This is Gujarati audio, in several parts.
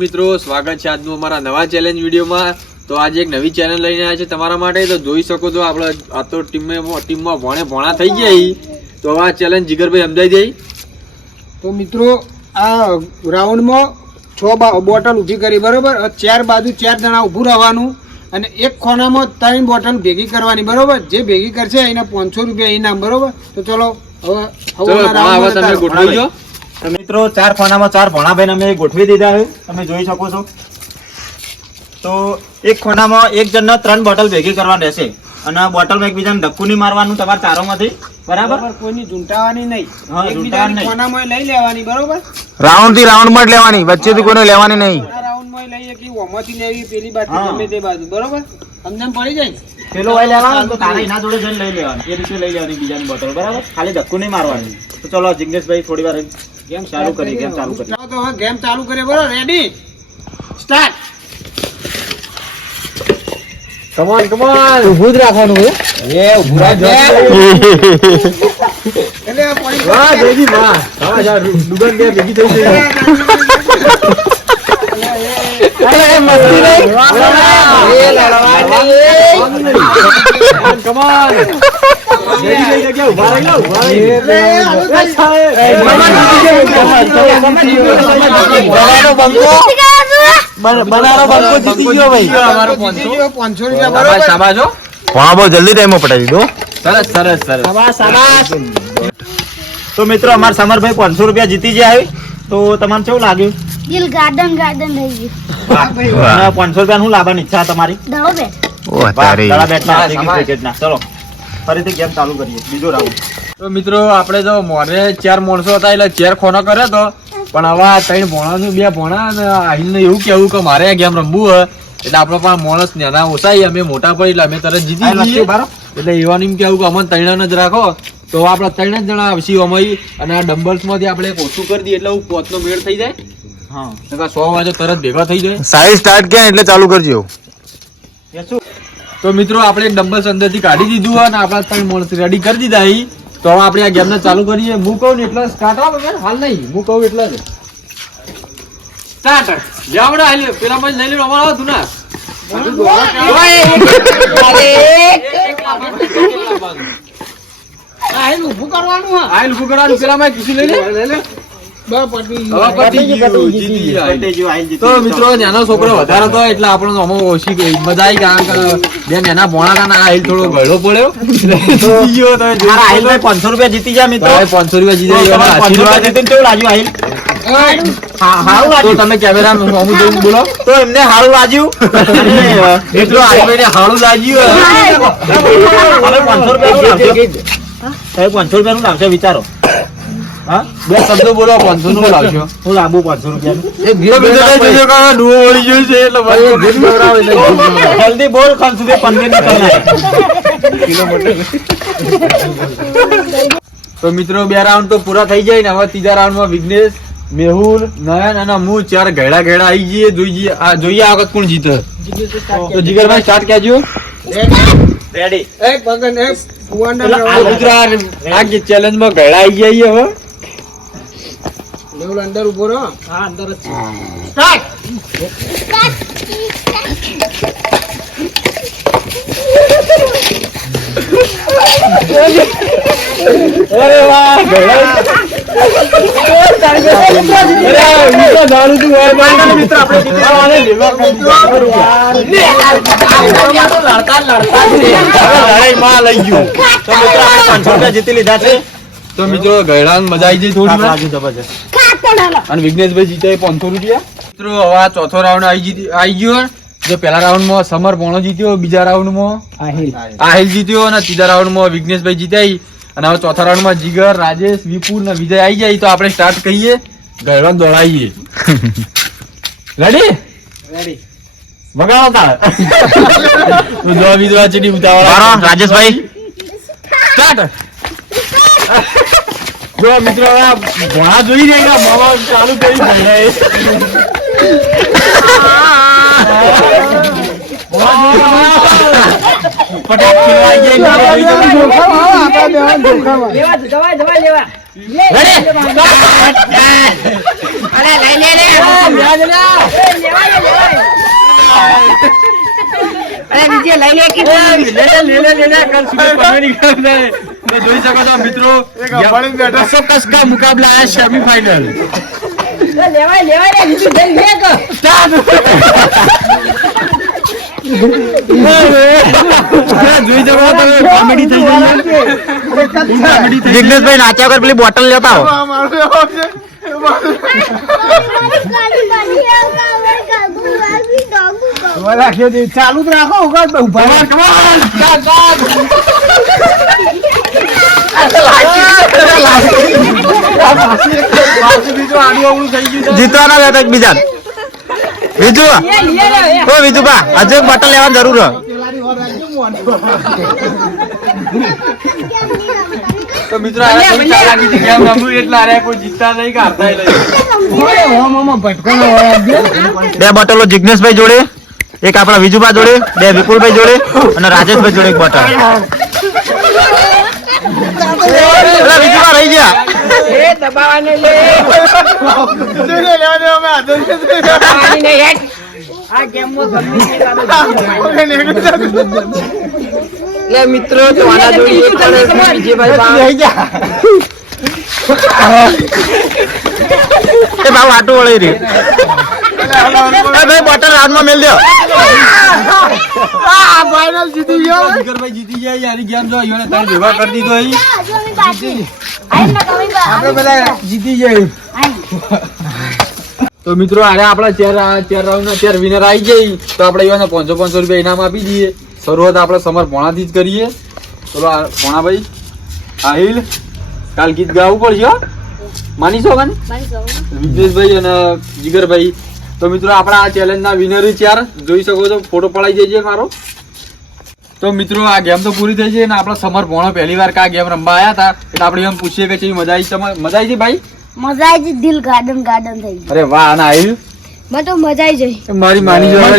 મિત્રો, સ્વાગત છે આજનું અમારા નવા ચેલેન્જ વિડીયોમાં। તો આજે એક નવી ચેલેન્જ લઈને આવ્યા છે તમારા માટે। તો જોઈ શકો છો આપણે આ તો ટીમમાં ભોણા થઈ ગયા। તો આ ચેલેન્જ જીગરભાઈ સમજાઈ દે। તો મિત્રો આ રાઉન્ડમાં 6 બોટલ ઊભી કરી, બરોબર। ચાર બાજુ 4 જણા ઊભું રહેવાનું અને એક ખૂણામાં 3 બોટલ ભેગી કરવાની, બરોબર। જે ભેગી કરશે એને 500 રૂપિયા ઇનામ, બરોબર। તો ચલો હવે તમે ગોઠવી દો। તો મિત્રો 4 ખૂણામાં 4 ભોણા ભાઈને અમે ગોઠવી દીધા છે, તમે જોઈ શકો છો। તો એક ખૂણામાં એક જણને 3 બોટલ ભેગી કરવાની રહેશે અને બોટલમાં એકબીજાને ધક્કું નહીં મારવાનું તમારા ચારોમાંથી, બરાબર? કોઈની ઝૂંટાવાની નહીં, હા, એકબીજાની ખૂણામાં લઈ લેવાની, બરોબર। રાઉન્ડ થી રાઉન્ડ માં જ લેવાની, વચ્ચેથી કોઈને લેવાની નહીં। આ રાઉન્ડમાં લઈએ કે ઓમાંથી લેવી, પેલી બાજુ ગમે તે બાજુ, બરોબર। તમને પડી જાય ને પેલો વાઈ લેવાનો તો તારે એના જોડે જઈને લઈ લેવાનું, એ રીતે લઈ લેવાની બીજાની બોટલ, બરાબર? ખાલી ધક્કું નહીં મારવાનું। તો ચલો જિગ્નેશભાઈ થોડી વાર ગેમ ચાલુ કરી। તો હવે ગેમ ચાલુ કરીએ, બરોબર? Ready, start. કમાન ઊભું જ રાખવાનું હે। એ ઊભું રાખજો। એટલે આ પોઈન્ટ વાહ બેબી વાહ, હા યાર દુગન બે ભેગી થઈ ગઈ। અરે એ મસ્તી નહીં, એ લડવાની કમાન જલ્દી જગ્યા ઉભા રહી લો, ઉભા રહી। બનારો બંકો જીતી ગયો ભાઈ, અમારો 500 રૂપિયા, બરોબર। શાબાશ હો। હા બહુ જલ્દી ટાઈમ પટાવી દીધો। સરસ સરસ સરસ। તો મિત્રો અમારા સમરભાઈ 500 રૂપિયા જીતી ગયા। તો તમને કેવું લાગ્યું? દિલ ગાર્ડન થઈ ગયું। 500 રૂપિયા શું લાવવાની ઈચ્છા તમારી? દડો બે ઓ તારી દડા બેટના ક્રિકેટના। ચલો ફરીથી ગેમ ચાલુ કરીએ, બીજો રાઉન્ડ। તો મિત્રો આપણે તો મોરે 4 માણસો હતા એટલે 4 ખોનો કર્યો તો, પણ હવે આ 3 ભોણાનું 2 ભોણા અને આહિલને એવું કેવું કે મારે આ ગેમ રમવું હોય એટલે આપણે પણ માણસ નાના ઓછાઈ, અમે મોટા પડી એટલે અમે તરત જીતી જઈએ। એટલે એવાનું એમ કેવું કે અમને 3 જ રાખો, તો આપણે 3 જ જણા આવશી અમારી, અને આ ડમ્બલ્સ માંથી આપણે એક ઓછું કરી દઈએ એટલે 5 નો મેળ થઈ જાય। હા 100 વાગે તરત ભેગા થઈ જાય। સાઈઝ સ્ટાર્ટ ક્યાં એટલે ચાલુ કરજો। તો મિત્રો આપણે એક ડમ્બલ્સ અંદર થી કાઢી દીધું અને આપણા 3 માણસ રેડી કરી દીધા। તો હવે આપણે આ ગેમ ને ચાલુ કરીએ। હું કહું ને એટલે સ્ટાર્ટ આપો, હાલ નહીં હું કહું એટલે જ સ્ટાર્ટ। જાવડા હાલ પેલા માં લઈ લે, અમાર આવ તું ના આયલ ઊભું કરવાનું હા, આઈલ ઉભું કરવાનું, પેલા માં ખુશી લઈ લે। તો મિત્રો નાનો છોકરો વધારે હતો એટલે આપણને આમાં ઓછી મજા આવી, કારણ કે બે નાના ભોણા હતા, આઈલ થોડો ગળો પડ્યો તો મારા આહિલભાઈ 500 રૂપિયા જીતી ગયા મિત્રો। 500 રૂપિયા જીતી ગયા। 500 રૂપિયા જીતીને કેવું લાગ્યું આહિલ? હારું તો લાગ્યું? તમે કેમેરા અમુક જોઈને બોલો। તો એમને હારું લાગ્યું? મિત્રો આઈલભાઈને હારું લાગ્યું। હવે 500 રૂપિયા લાવશો? સાહેબ 500 રૂપિયા લાવશો વિચારો? હા બે શબ્દો બોલો, 500 નું લાવશો? હું લાવું 500 રૂપિયા જલ્દી બોલ, ખાન સુધી 15 તો મિત્રો 2 રાઉન્ડ તો પૂરા થઈ જાય ને હવે ત્રીજા રાઉન્ડમાં વિઘ્નેશ, મેહુલ, નયન અને હું 4 ઘેડા આવી જઈએ। જોઈએ આ વખત કોણ જીતે। તો જીગરભાઈ સ્ટાર્ટ કરજો। રેડી? એક પગન એક આ ચેલેન્જ માં ઘેડા આવી જઈએ હવે। લેવલ અંદર ઉભો રહો। હા અંદર જ છે। સ્ટાર્ટ। અરે વાહ ઘેડા જીતી લીધા છે। તો મિત્રો ઘેડા મજા આવી જાય થોડી વાર। જબરજસ્ત। અને વિઘ્નેશભાઈ જીતે 500 રૂપિયા। મિત્રો હવે આ ચોથો રાઉન્ડ આવી ગયો। જો પહેલા રાઉન્ડમાં સમર ભોણો જીત્યો, બીજા રાઉન્ડમાં આહિલ જીત્યો અને ત્રીજા રાઉન્ડમાં વિઘ્નેશભાઈ જીત્યા। અને હવે ચોથા રાઉન્ડમાં જીગર, રાજેશ, વિપુલ ને વિજય આવી જાય। તો આપણે સ્ટાર્ટ કરીએ, ઘેડા દોડાઈએ। રેડી રેડી વગાડો તાળ। તો જો વિધવા ચીડી ઉતાવળ રાજેશભાઈ સ્ટાર્ટ। જો મિત્રો આ ભોણા જોઈ રહ્યા મામા ચાલુ કરી ભણાય। પટાક ખેલાઈ જાય। તો જોઈ શકો છો મિત્રો ચોક્કસ કા મુકાબલા है सेमीफाइनल જોઈ શકો છો કોમેડી થઈ ગઈ જિગ્નેશભાઈ નાચ્યા વગર પેલી બોટલ લેતા આવો ચાલુ જ રાખો ઉભા જીતવાના હતા એકબીજા વિજુ ઓ વિજુભા હજુ એક બોટલ લેવાની જરૂર છે. તો મિત્રો આ કોઈ ચાલાકીથી ગેમ રમવું એટલે આરે કોઈ જીતતા નહીં કે હારતા નહીં. બે બોટલો જિગ્નેશભાઈ જોડે, એક આપણા વિજુભા જોડે, બે વિપુલભાઈ જોડે અને રાજેશભાઈ જોડે એક બોટલ. અલા, વિજુભા રહી ગયા. મિત્રો તમારા જોડી એક વિજયભાઈ એ ભાવ આટું વળી રહ્યું. એ ભાઈ બોટલ હાથમાં મેલ દો. ફાઇનલ જીતી ગયો. જીગરભાઈ જીતી જાય યાર ગેમ જો ઈઓને તાર ભેગા કરી દીધો ઈ. આપણે બધા જીતી જઈએ. તો મિત્રો આરે આપણા ચાર રાઉન્ડ ના 4 વિનર આવી જાય તો આપણે ઈઓને 500 રૂપિયા ઇનામ આપી દઈએ. શરૂઆત આપણે સમર ભોણાથી જ કરીએ. ચલો ભોણાભાઈ આહિલ કાલ ગીત ગાવું પડશે હો. માનીશો મને વિજ્ઞેશભાઈ અને જીગરભાઈ. તો મિત્રો આપણા આ ચેલેન્જ ના વિનર 4 જોઈ શકો છો, ફોટો પડાઈ જઈએ મારો. તો મિત્રો આ ગેમ તો પૂરી થઈ છે અને આપણા સમર ભોણો પહેલી વાર આ ગેમ રમવા આવ્યા હતા એટલે આપણે એમ પૂછીએ કે કેવી મજા આવી. મજા આવી છે ભાઈ? મજા આવી ગઈ, દિલ ગાર્ડન ગાર્ડન થઈ ગયું. અરે વાહ અને આહિલ મને તો મજા આવી જઈ. મારી માની જો મજા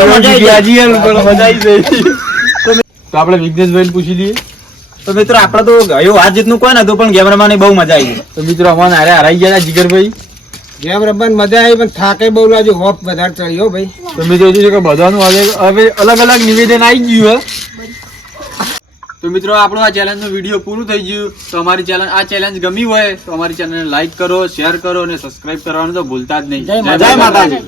આવી ગઈ. તો આપણે વિઘ્નેશભાઈને પૂછી લઈએ. તો મિત્રો આપણે તો ગયો આ જીતનું કોઈ નતું પણ ગેમ રમવાની બહુ મજા આવી. તો મિત્રો અમારે હારે હરાઈ ગયા હતા જીગરભાઈ. ગેમ રમવાની મજા આવી પણ થાકે બહુ લાગ્યો, હોપ વધારે ચડ્યો ભાઈ. તો મિત્રો જોયું કે બધાનું હવે અલગ અલગ નિવેદન આવી ગયું હે. તો મિત્રો આપણો આ ચેલેન્જ નો વિડીયો પૂરું થઈ ગયું. તો અમારી આ ચેલેન્જ ગમી હોય તો અમારી ચેનલને લાઈક કરો, શેર કરો અને સબસ્ક્રાઇબ કરવાનું તો ભૂલતા જ નહીં. જય માતાજી.